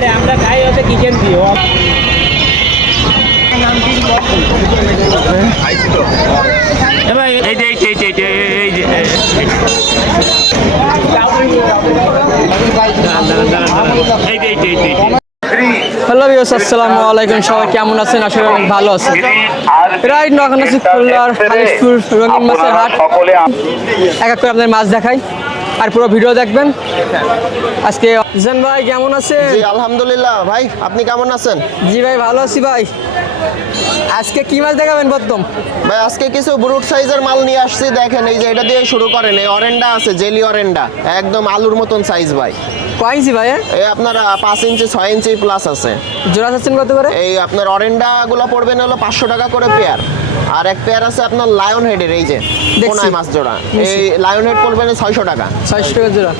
আরে আমরা খাই হচ্ছে কিচেন দিয়ে হ্যালো ভিউয়ার্স, আসসালামু আলাইকুম। সবাই কেমন আছেন? আসলে অনেক ভালো আছেন। রাইট না, এখন আছি খুলনার খালিশপুর রঙিন মাছের হাট। এক এক করে আপনাদের মাছ দেখাই আর পুরো ভিডিও দেখবেন। আজকে জিসান ভাই কেমন আছেন? জি আলহামদুলিল্লাহ। ভাই আপনি কেমন আছেন? জি ভাই ভালো আছি ভাই। আজকে কি মাছ দেখাবেন প্রথম? ভাই আজকে কিছু ব্রুট সাইজের মাল নিয়ে আসছি। দেখেন এই যে এটা দিয়ে শুরু করেন। এই অরেন্ডা আছে, জেলি অরেন্ডা, একদম আলুর মতন সাইজ ভাই। কয় ইঞ্চি ভাই? এই আপনার 5 ইঞ্চি 6 ইঞ্চি প্লাস আছে। জোড়া চাচ্ছেন কত করে? এই আপনার অরেন্ডা গুলো পড়বেন হলো 500 টাকা করে পেয়ার। আর এক পেয়ার আছে আপনার লায়ন হেডের, এই যে কোনায় মাছ জোড়া। এই লায়ন হেড পড়বেন 600 টাকা। 600 টাকা জোড়া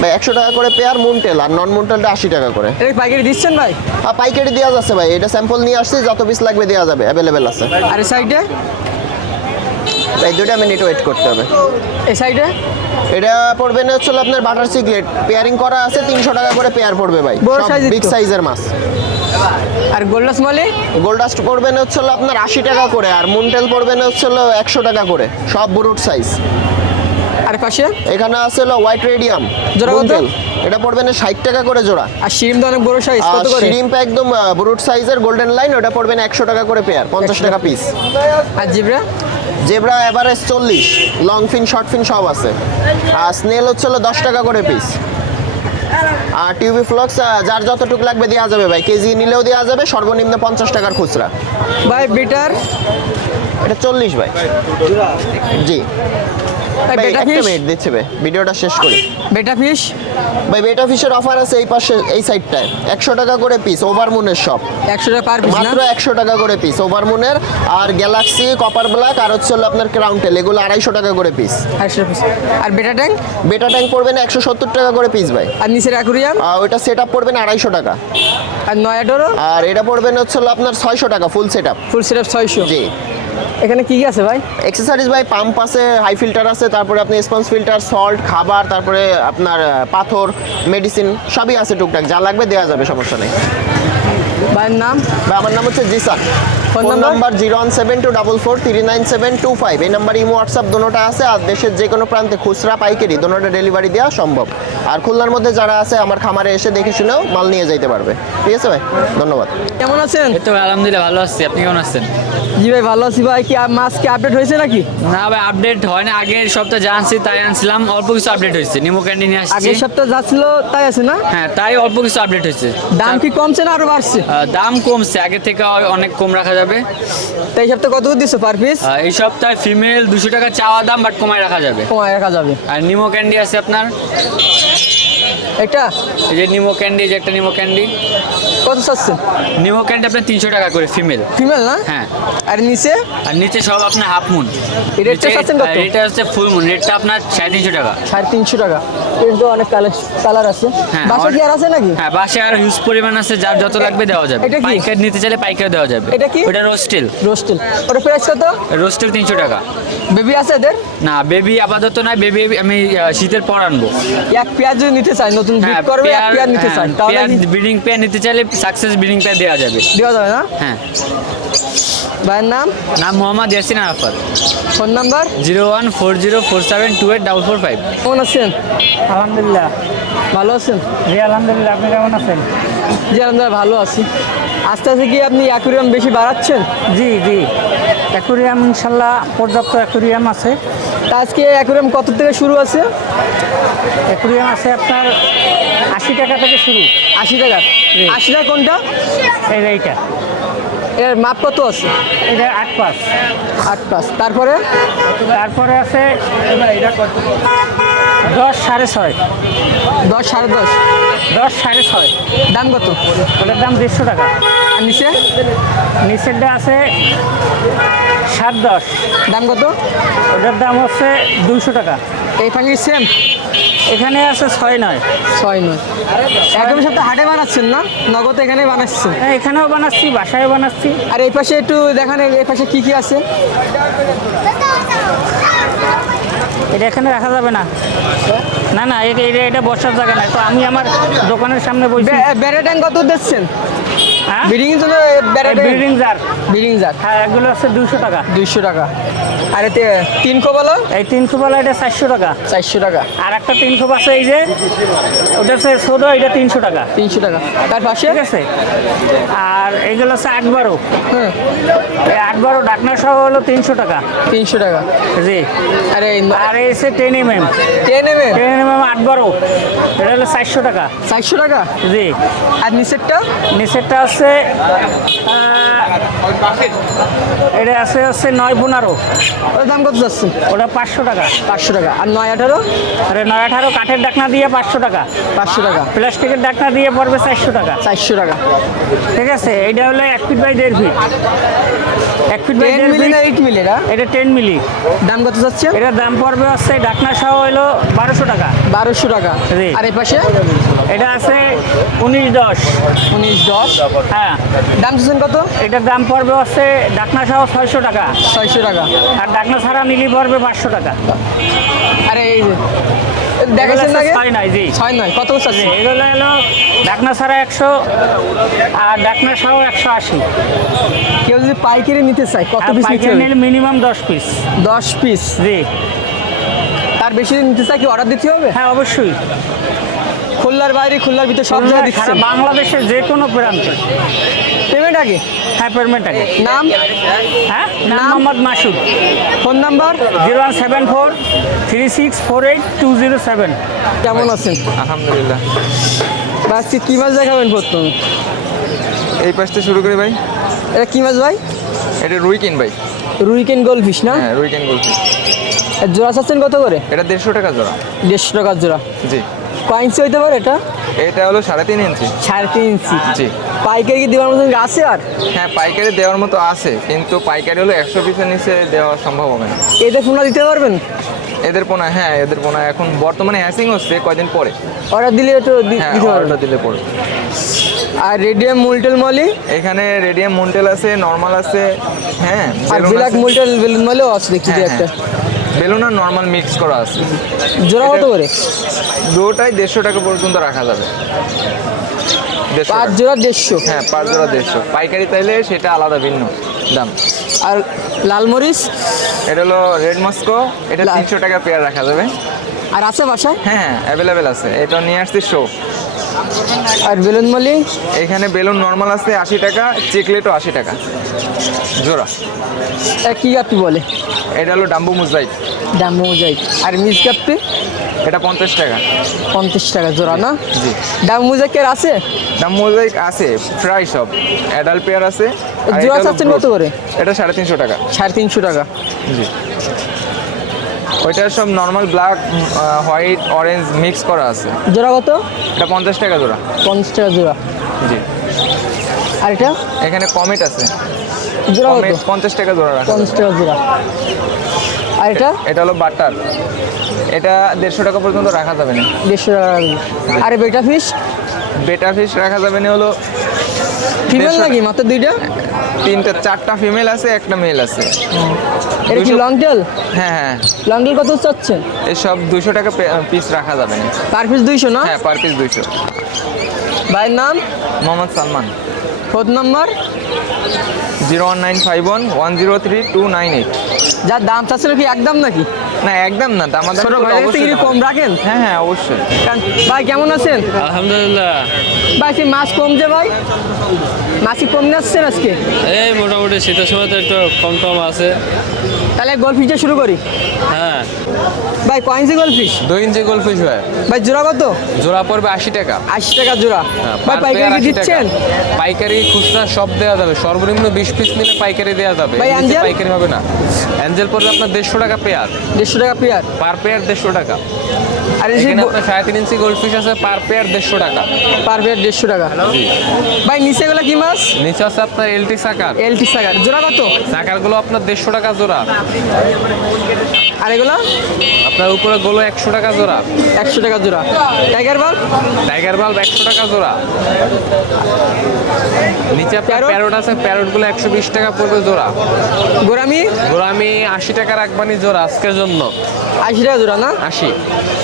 ভাই। 100 টাকা করে পেয়ার মুনটেল, আর নন মুনটেলটা 80 টাকা করে। এটা পাইকারি দিচ্ছেন ভাই? পাইকারি দেওয়া যাচ্ছে ভাই। এটা স্যাম্পল নিয়ে আসছি, যত পিস লাগবে দেওয়া যাবে, অ্যাভেলেবেল আছে। আর এই সাইডে? ভাই 2 মিনিট ওয়েট করতে হবে। এই সাইডে এটা পড়বে না হচ্ছে আপনার বাটার সিগলেট, পেয়ারিং করা আছে, 300 টাকা করে পেয়ার পড়বে ভাই। বড় সাইজের বিগ সাইজের মাছ। আর গোল্ডাস মালি? গোল্ডাস্ট পড়বে না হচ্ছে আপনার 80 টাকা করে, আর মুনটেল পড়বে না হচ্ছে 100 টাকা করে, সব ব্রুট সাইজ। আর পাশে এখানে আছে হলো হোয়াইট রেডিয়াম জোড়া কত? মুনটেল, এটা পড়বে না 60 টাকা করে জোড়া। আর শিম তো অনেক বড় সাইজ, কত করে? শ্রিম্প একদম ব্রুট সাইজের গোল্ডেন লাইন, ওটা পড়বে না 100 টাকা করে পেয়ার, 50 টাকা পিস। আর zebra? Zebra average 40, long fin short fin সব আছে। আর স্নেল হচ্ছে 10 টাকা করে পিস। আর টিউবি ফ্লক্স যার যতটুকু লাগবে দেওয়া যাবে ভাই, কেজি নিলেও দেওয়া যাবে, সর্বনিম্ন 50 টাকার খুচরা। ভাই বিটার? এটা 40 ভাই। জি ভাই, বেটা একটা ফিশ? মিনিট দিচ্ছে ভাই, ভিডিওটা শেষ করি। বেটা ফিশ? ভাই বেটা ফিশের অফার আছে এই পাশে, এই সাইডটায় 100 টাকা করে পিস, ওভারমুনের সব 100 টাকা পার পিস না? মাত্র 100 টাকা করে পিস ওভারমুনের। আর গ্যালাক্সি, কপার ব্ল্যাক, আর হচ্ছে হলো আপনার ক্রাউন টেল, এগুলো 250 টাকা করে পিস। 100 পিস। আর বেটা ট্যাঙ্ক? বেটা ট্যাঙ্ক পড়বে না 170 টাকা করে পিস ভাই। আর নিচের অ্যাকুরিয়াম? ওইটা সেট আপ পড়বে না 250 টাকা। আর নয়াডোরো? আর এটা পড়বে না হচ্ছে হলো আপনার 600 টাকা full set up. Full setup 600। জি। এখানে কি কি আছে ভাই? এক্সেসরিজ ভাই, পাম্প আছে, হাই ফিল্টার আছে, তারপরে আপনি স্পঞ্জ ফিল্টার, সল্ট, খাবার, তারপরে আপনার পাথর, মেডিসিন সবই আছে টুকটাক, যা লাগবে দেওয়া যাবে, সমস্যা নেই। ভাইয়ের নাম? ভাই আমার নাম হচ্ছে Jisan. Phone phone number? Number 01724439725। এই নাম্বার ইমো হোয়াটসঅ্যাপ দোনোটা আছে। আর দেশের যে কোনো প্রান্তে খুচরা পাইকারি দোনোটা ডেলিভারি দেওয়া সম্ভব। আর খুলনার মধ্যে যারা আছে আমার খামারে এসে দেখে শুনেও মাল নিয়ে যাইতে পারবে। ঠিক আছে ভাই, ধন্যবাদ। কেমন আছেন? এই তো আলহামদুলিল্লাহ ভালো আছি। আপনি কেমন আছেন? জি ভাই ভালো আছি ভাই। কি মাছ কি আপডেট হয়েছে নাকি? না ভাই, আপডেট হয় না। আগের সপ্তাহে যা আনছি তাই আনছিলাম, অল্প কিছু আপডেট হয়েছে। নিমো ক্যান্ডি নিয়ে আসছি। আগের সপ্তাহে যা ছিল তাই আছে না? হ্যাঁ, তাই অল্প কিছু আপডেট হয়েছে। দাম কি কমছে না আরো বাড়ছে? দাম কমছে, আগে থেকে অনেক কম রাখা যাবে। তাই এই সপ্তাহে কত দিচ্ছ পার পিস? এই সপ্তাহে ফিমেল 200 টাকা চাওয়া দাম, বাট কমায় রাখা যাবে। কমায় রাখা যাবে। আর নিমো ক্যান্ডি আছে আপনার, এটা এই যে নিমো ক্যান্ডি, যে একটা নিমো ক্যান্ডি। কত চাচ্ছেন? নিমো ক্যান্ডি আপনার 300 টাকা করে ফিমেল। ফিমেল না? হ্যাঁ। আর নিচে? আর নিচে সব আপনার হাফ মুন। এই রেটটা চাচ্ছেন কত? এটা হচ্ছে ফুল মুন, রেটটা আপনার 350 টাকা। 350 টাকা। কিন্তু অনেক কালার আছে। হ্যাঁ, বাসা কি আর আছে নাকি? হ্যাঁ, বাসায় আর হিউজ পরিমাণ আছে, যার যত লাগবে দেওয়া যাবে। এটা কি? পাইকারি নিতে চাইলে পাইকারি দেওয়া যাবে। এটা কি? ওটা রোস্টেল। রোস্টেল। ওটা প্রাইস কত? রোস্টেল 300 টাকা। বেবি আছে এদের? না, বেবি আপাতত নাই। বেবি আমি শীতের পর আনবো। এক পেঁয়াজ যদি নিতে চাই, নতুন ব্রিড করবে, এক পেঁয়াজ নিতে চাই, তাহলে কি ব্রিডিং পেয়ার নিতে চাইলে সাকসেস ব্রিডিং পেয়ার দেওয়া যাবে। দেওয়া যাবে না? হ্যাঁ। ভাইয়ের নাম? নাম মোহাম্মদ ইয়াসিন আরাফাত। Phone number? 01404728445। কেমন আছেন? আলহামদুলিল্লাহ। ভালো আছেন? জি আলহামদুলিল্লাহ। আপনি কেমন আছেন? জি আলহামদুলিল্লাহ ভালো আছি। আস্তে আস্তে কি আপনি অ্যাকুরিয়াম বেশি বাড়াচ্ছেন? জি জি, অ্যাকুরিয়াম ইনশাল্লাহ পর্যাপ্ত অ্যাকুরিয়াম আছে। তা আজকে অ্যাকুরিয়াম কত থেকে শুরু আছে? অ্যাকুরিয়াম আছে আপনার 80 টাকা থেকে শুরু। 80 টাকা? জি। 80 টাকা কোনটা? এইটা এর মাপ কত আছে? এটা 8 8+। তারপরে? তারপরে আছে 10 6.5। 10 10.5। 10 6.5। দাম কত? ওটার দাম 150 টাকা। আর নিচে? নিচেরটা আছে 7 10। দাম কত? ওটার দাম হচ্ছে 200 টাকা। এই পাখি সেম? এখানে আছে 6 9। 6 9। একদম সপ্তাহে হাটে বানাচ্ছেন না? নগদ এখানেই বানাচ্ছেন? হ্যাঁ, এখানেও বানাচ্ছি, বাসায়ও বানাচ্ছি। আর এই পাশে একটু দেখান, এই পাশে কি কি আছে? এটা এখানে রাখা যাবে না। না না, এটা বসার জায়গা না, তো আমি আমার দোকানের সামনে বসি। ব্যারেটাং কত দিচ্ছেন? হ্যাঁ, ব্রিডিং জন্য ব্যারেটাং ব্রিডিং জার। ব্রিডিং জার হ্যাঁ, এগুলো হচ্ছে 200 টাকা। 200 টাকা। আর এতে 3 খোবালো এই 3 খোবালা এটা 400 টাকা। 400 টাকা। আর একটা 3 খোপ আছে এই যে, ওটা হচ্ছে ছোটো, এটা 300 টাকা। 300 টাকা। তার পাশে ঠিক আছে। আর এগুলো হচ্ছে 8-12। হ্যাঁ এই 8-12 ডাকনা সহ হলো 300 টাকা। 300 টাকা। জি। আরে আর এই হচ্ছে 10 mm। 10 mm 10 mm 8-12, এটা হলো 400 টাকা। 400 টাকা। জি। আর নিচেরটা নিচেরটা আছে এটা হচ্ছে 9-15, ওর দাম কত যাচ্ছে? ওটা 500 টাকা। 500 টাকা। আর 9-18 আর 9-18 কাঠের ডাকনা দিয়ে 500 টাকা। 500 টাকা। প্লাস্টিকের ডাকনা দিয়ে পড়বে 400 টাকা। 400 টাকা। ঠিক আছে। এইটা হলো 1 ফিট বাই 1.5 ফিট। 1 ফিট বাই 10 মিলি না 8 মিলি? এটা 10 মিলি। দাম কত যাচ্ছে? এটার দাম পড়বে হচ্ছে ডাকনা সহ হলো 1200 টাকা। 1200 টাকা। জি। আর এই পাশে এটা আছে 19-10। 19-10। হ্যাঁ, দাম দিচ্ছেন কত? এটার দাম পড়বে হচ্ছে ডাকনা সহ 600 টাকা। 600 টাকা। আর ডাকনা ছাড়া নিলি পড়বে 500 টাকা। আরে এই যে দেখাচ্ছেন এগুলো না হচ্ছে 6 নয়। জি। 6-9 কত জি, চাচ্ছেন? এগুলো হলো ডাকনা ছাড়া 100 আর ডাকনা সহ 180। কেউ যদি পাইকারি নিতে চায় কত আর পিস নিতে পাইকারি হবে? নিলে মিনিমাম 10 পিস। 10 পিস। জি। তার বেশি নিতে চায় কি অর্ডার দিতে হবে? হ্যাঁ, অবশ্যই। খুলনার বাইরে খুলনার ভিতরে সব জায়গায় সারা দিচ্ছেন? বাংলাদেশের যে কোনো প্রান্তে। পেমেন্ট আগে? হ্যাঁ, পেমেন্ট আগে। নাম? হ্যাঁ, নাম মোহাম্মদ মাসুদ। Phone number? 01743648-207। কেমন আছেন? আলহামদুলিল্লাহ। আজকে কি মাছ দেখাবেন প্রথম? এই পাশটা শুরু করি ভাই। এটা কি মাছ ভাই? এটা রুইকেন ভাই। রুইকেন গোলফিশ না? হ্যাঁ, রুইকেন গোলফিশ। এর জোড়া চাচ্ছেন কত করে? এটা 150 টাকা জোড়া। 150 টাকার জোড়া। জি। কয় ইঞ্চি হইতে পারে এটা? এটা হলো 3.5 ইঞ্চি। 3.5 ইঞ্চি। জি। পাইকারি কি দেওয়ার মতন আছে আর? হ্যাঁ, পাইকারি দেওয়ার মতো আছে, কিন্তু পাইকারি হলো 100 পিসের নিচে দেওয়া সম্ভব হবে না। এদের ফোনটা দিতে পারবেন? এদের পোনা, হ্যাঁ এদের পোনা এখন বর্তমানে হ্যাসিং হচ্ছে, কয়দিন পরে। অর্ডার দিলে একটু হ্যাঁ, দিতে পারবেন। অর্ডার দিলে পরে। আর রেডিয়াম মুলটেল মলি এখানে রেডিয়াম মন্টেল আছে, নর্মাল আছে। হ্যাঁ, আর বেলুন ব্ল্যাক আছে। মুলটেল বেলুন মলিও আছে দেখি হ্যাঁ, একটা। বেলুন আর নর্মাল মিক্স করা আছে। জোড়া কত এটা- করে? দুটোটাই 150 টাকা পর্যন্ত রাখা যাবে। 150 5 টাকা। জোড়া 150। হ্যাঁ, 5 জোড়া 150। পাইকারি তাইলে সেটা আলাদা ভিন্ন দাম। আর লাল মরিচ? এটা হলো রেড মস্কো, এটা লাল। 300 টাকা পেয়ার রাখা যাবে। আর আছে বাসায়? হ্যাঁ, অ্যাভেলেবেল আছে। এটা নিয়ে আসছি শো। আর বেলুন মলি? এখানে বেলুন নর্মাল আছে 80 টাকা, চিকলেটও 80 টাকা জোড়া। কি গাপ্পি বলে? এটা হলো ডাম্বু মুজাইক, দাম মোজাইক। আর মিস গাপ্পি? এটা 50 টাকা। 50 টাকা জোড়া না? জি। দাম মোজাইকের আছে? ডাম্বু মুজাইক আছে ফ্রাই সব, অ্যাডাল্ট পেয়ার আছে। আর জোড়া এটা হলো চাচ্ছেন কত ব্রুড। করে? এটা 350 টাকা। 350 টাকা। জি। ওইটা সব normal black, white, orange mix করা আছে। জোড়া কত? এটা 50 টাকা জোড়া। 50 টাকা জোড়া। জি। আর এটা এখানে কমেট আছে, জোড়া কত? কমেট 50 টাকা জোড়া রাখা। 50 টাকা জোড়া। আর এটা এটা হলো বাটার, এটা 150 টাকা পর্যন্ত রাখা যাবে না। 150 টাকা রাখবি। আর বেটা ফিশ? বেটা ফিশ রাখা যাবে না হলো ফিমেল 150 নাকি মাত্র দুইটা? 4টা ফিমেল আছে, একটা মেল আছে। এটা কি 200 লং টেল? হ্যাঁ হ্যাঁ, লং টেল কত চাচ্ছেন? এসব 200 টাকা পিস রাখা যাবে না। পার পিস 200 না? হ্যাঁ, পার পিস 200। ভাইয়ের নাম? মোহাম্মদ সালমান। Phone number? 01951103298। যার দাম চাচ্ছেন কি একদম নাকি? না, একদম না, দামাদামি ছোট করলে ভাই অবশ্যই থেকে দাম কম আছে। রাখেন? হ্যাঁ হ্যাঁ, অবশ্যই। ভাই কেমন আছেন? আলহামদুলিল্লাহ। ভাই কি মাছ কমছে ভাই? মাছ কি কম আসছেন আজকে? এই মোটামুটি শীতের সময় তো একটু কম টম আছে। তাহলে গোলফিশটা শুরু করি। হ্যাঁ, ভাই কয় ইঞ্চি গোলফিশ? 2 ইঞ্চি গোলফিশ হয়, ভাই জোড়া কত? জোড়া পড়বে 80 টাকা। 80 টাকা জোড়া। ভাই per পাইকারি pair কি 80 টাকা। দিচ্ছেন? পাইকারি খুচরা সব দেওয়া যাবে, সর্বনিম্ন 20 পিস নিলে পাইকারি দেওয়া যাবে। ভাই, এর নিচে অ্যাঞ্জেল? পাইকারি হবে না। অ্যাঞ্জেল পড়বে আপনার 150 টাকা পেয়ার। 150 টাকা পেয়ার। পার পেয়ার 150 টাকা। আর এই এখানে আপনার 3.5 ইঞ্চি গোলফিশ আছে, পার পেয়ার 150 টাকা। পার পেয়ার 150 টাকা। ভাই নিচে গুলো কি মাছ? নিচে আছে আপনার এলটি সাকার। এলটি সাগার জোড়া কত? সাকারগুলো আপনার 150 টাকা জোড়া। আর এগুলো? আপনার উপরে গুলো 100 টাকা জোড়া। 100 টাকা জোড়া। টাইগার বাল? টাইগার বাল্ব 100 টাকা জোড়া। নিচে আপনার প্যারট? প্যারট আছে, প্যারটগুলো 120 টাকা পড়বে জোড়া। গোরামি? ওরা আমি 80 টাকা রাখবানি জোড়া আজকের জন্য। 80 টাকা জোড়া না? 80।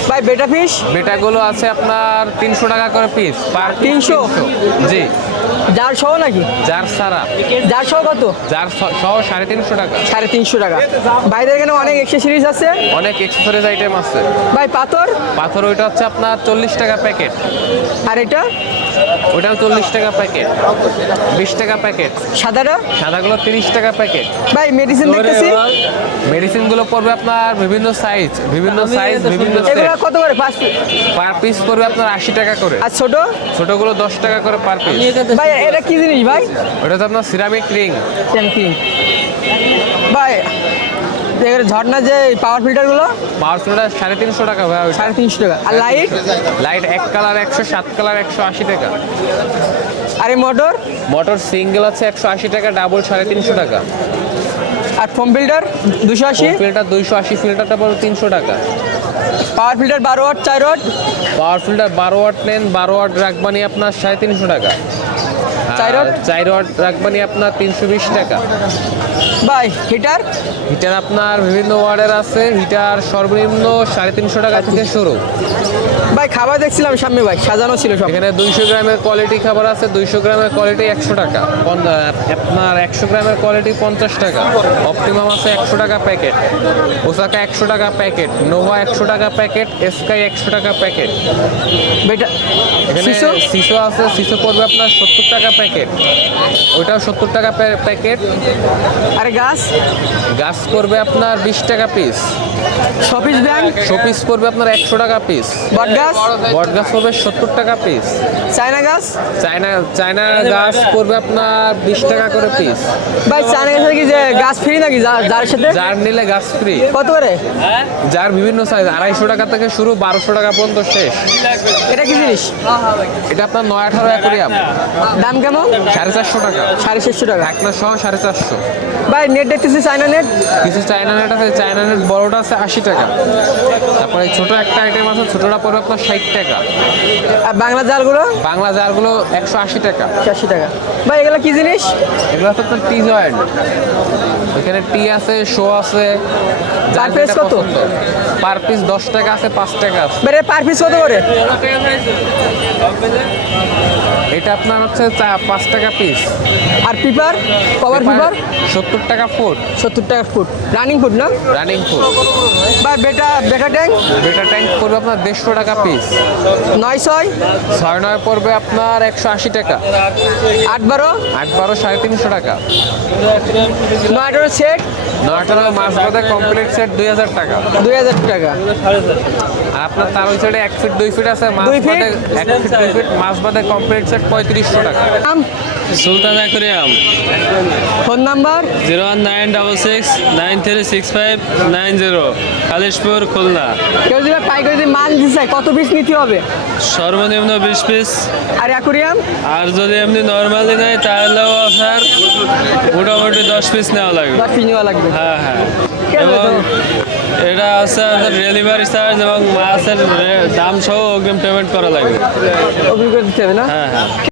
ভাই বেটা ফিশ বেটাগুলো আছে আপনার 300 টাকা করে পিস পার 300? জি। যার সহ নাকি? যার সারা যার সহ কত? যার সহ 350 টাকা। 350 টাকা। ভাইদের এখানে অনেক এক্সেসরিজ আছে। অনেক এক্সেসরিজ আইটেম আছে। ভাই পাথর? পাথর ওইটা হচ্ছে আপনার 40 টাকা প্যাকেট। আর এটা? ওটাও 40 টাকা প্যাকেট, 20 টাকা প্যাকেট। সাদাটা? সাদাগুলো 30 টাকা প্যাকেট। ভাই মেডিসিন দেখতেছি। মেডিসিনগুলো পড়বে আপনার বিভিন্ন সাইজ বিভিন্ন এগুলো কত করে পার পিস পড়বে আপনার 80 টাকা করে। আর ছোট? ছোটগুলো 10 টাকা করে পার পিস। ভাই এটা কি জিনিস ভাই? ওটা হচ্ছে আপনার সিরামিক রিং। ভাই এখানে ঝর্ণা যে পাওয়ার ফিল্টারগুলো পাওয়ার ফিল্টার 350 টাকা ভাই। 350 টাকা। আর লাইট? লাইট এক কালার 100, 7 কালার 180 টাকা। আর এই মোটর? মোটর সিঙ্গেল আছে 180 টাকা, ডাবল 350 টাকা। আর ফোম ফিল্টার 280? ফিল্টার 280, ফিল্টারটা পড়বে 300 টাকা। Power filter 12 watt 4 watt? Power filter 12 watt নেন, 12 ওয়াট রাখবানি আপনার 350 টাকা। 4 ওয়াট? 4 ওয়াট রাখবানি আপনার 320 টাকা। ভাই হিটার? হিটার আপনার বিভিন্ন ওয়ার্ডের আছে, হিটার সর্বনিম্ন 350 টাকা থেকে শুরু। ভাই খাবার দেখছিলাম সামনে ভাই সাজানো ছিল সব। এখানে 200 গ্রামের কোয়ালিটি খাবার আছে, 200 গ্রামের কোয়ালিটি 100 টাকা। আপনার 100 গ্রামের কোয়ালিটি 50 টাকা। অপটিমাম আছে 100 টাকা প্যাকেট, ওসাকা 100 টাকা প্যাকেট, নোভা 100 টাকা প্যাকেট, স্কাই 100 টাকা প্যাকেট। বেটা এখানে শিশু? সিসো আছে, সিসো পড়বে আপনার 70 টাকা প্যাকেট, ওইটাও 70 টাকা প্যাকেট। আরে গাছ? গাছ করবে আপনার 20 টাকা পিস। Showpiece bank? শোপিস পড়বে আপনার 100 টাকা পিস। বট গাছ? বট গাছ পড়বে 70 টাকা পিস। চায়না গাছ? চায়না গাছ পড়বে আপনার 20 টাকা করে পিস। ভাই চায়না গাছের কি যে গাছ ফ্রি নাকি যার সাথে? যার নিলে গাছ ফ্রি। কত করে? যার বিভিন্ন সাইজ 250 টাকা থেকে শুরু, 1200 টাকা পর্যন্ত শেষ। এটা কি জিনিস? এটা আপনার 9-18 অ্যাকোরিয়াম, দাম কেমন? 450 টাকা। 450 টাকা। একটা সহ 450। ভাই নেট দেখতেছি চায়না নেট। কিছু চায়না নেট আছে, চায়না নেট বড়টা আছে 80 টাকা। তারপরে ছোট একটা আইটেম আছে, ছোটটা পড়বে আপনার 60 টাকা। আর বাংলা জালগুলো? বাংলা জারগুলো 180 টাকা। 80 টাকা। ভাই এগুলো কি জিনিস? এগুলো হচ্ছে আপনার টি জয়েন্ট, এখানে টি আছে, শো আছে। পার পিস কত? পার পিস 10 টাকা আছে, 5 টাকা আছে। ভাই পার পিস কত করে? এটা আপনার হচ্ছে 5 টাকা পিস। আর পিপার কভার পিপার? 70 টাকা ফুট। 70 টাকা ফুট। রানিং ফুট না? Running foot. ভাই বেটা ট্যাঙ্ক? বেটা ট্যাঙ্ক পড়বে আপনার 150 টাকা পিস। 900? 6-9 পড়বে আপনার 180 টাকা। 8-12? 8-12 350 টাকা। 9-18 সেট? 9-18 মাছ বাদে কমপ্লিট সেট 2000 টাকা। 2000 টাকা। আর আপনার তার ওই সাইডে 1 ফিট 2 ফিট আছে, মাছ 2 ফিট? বাদে 1 ফিট 2 ফিট মাছ বাদে কমপ্লিট সেট 3500 টাকা। নাম? Sultan aquarium. Phone number? 01966936590, Khalishpur, Khulna. কেউ যদি পাইকারি যদি মাল দিতে চায় কত পিস নিতে হবে? সর্বনিম্ন 20 পিস। আর অ্যাকোরিয়াম? আর যদি এমনি নর্মালি নেয় তাহলেও আপনার মোটামুটি 10 পিস নেওয়া লাগবে। 10 পিস নেওয়া লাগবে। হ্যাঁ হ্যাঁ। কেন এবং তো? এটা আছে আপনার ডেলিভারি চার্জ এবং মাছের দাম সহ অগ্রিম পেমেন্ট করা লাগবে। অগ্রিম করে দিতে হবে না? হ্যাঁ হ্যাঁ।